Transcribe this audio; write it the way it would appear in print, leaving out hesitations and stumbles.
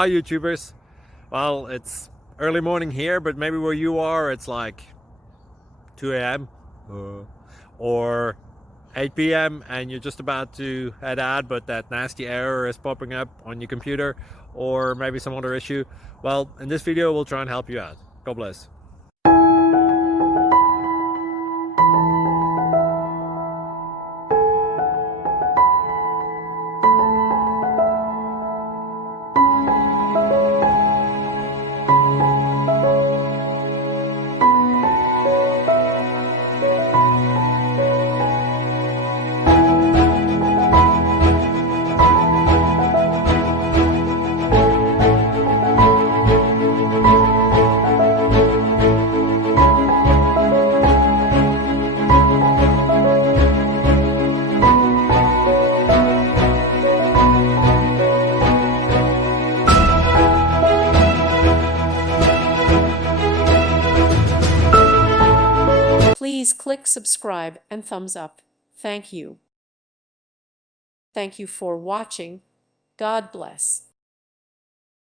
Hi YouTubers. Well, it's early morning here, but maybe where you are it's like 2 a.m. or 8 p.m. and you're just about to head out, but that nasty error is popping up on your computer, or maybe some other issue. Well, in this video we'll try and help you out. God bless. Please click subscribe and thumbs up. Thank you. Thank you for watching. God bless.